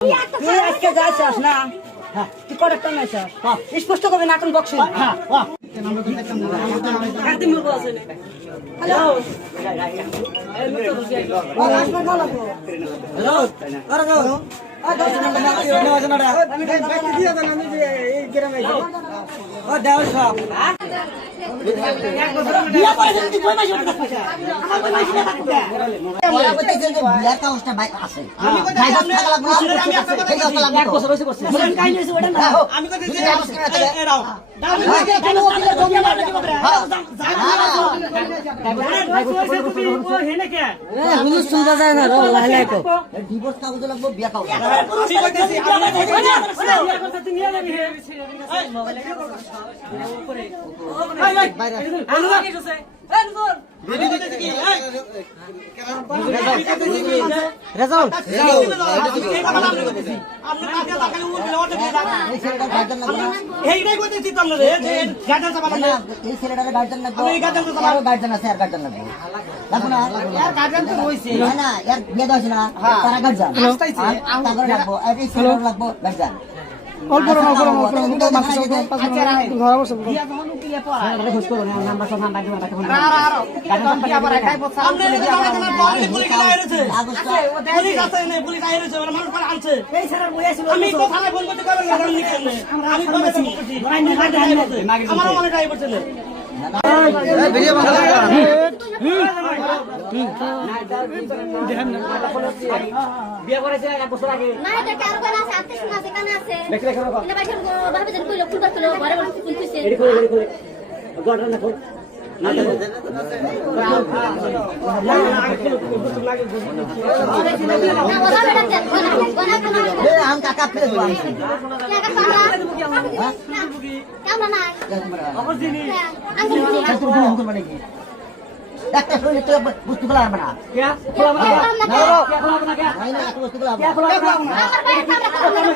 তুই আজকে যাইছিস না? তুই করেক্ট না স্পষ্ট করবে না এখন বক্সিং বলব আছে হ্যালো? বিয়া করেছেন তুই কই মাসে উঠে থাকছিস আমার কই মাসে থাকতে এক বছর হয়েছে করছে কাই নিয়েছে ওটা না আমি কথা দিচ্ছি এরাও আমি কইতেছি আমি আমি কইতেছি কি এই আমি কইতেছি কি রেজাল্ট এই কথা আমি কইতেছি আপনি কাছে তাকালে উড় গেলে ওটা এই যে না আমি এই গার্ডেন সাবান ইয়ার গার্জেন তো রয়েছে অল্প রং অল্প রং অল্প রং মাছ পাঁচ মিনিট বিয়া বছর আপনি এই পুলিশ আইছে আছে ও দেখ পুলিশ আছে না পুলিশ আইছে ওরা মানুষ করে আনছে এই স্যার বই আছে আমি আমার অনেক আয় না বিয়ে করেছে এক বছর আগে না এটা কারও কারও আছে আত্মীয় স্বজন আছে কানে আছে এটা বাইরে ভাবে যেন কইলো ফুল করতে ঘরে বসে ফুল করে গড়া না একটা শরীরে তো বুঝতে পারলাম না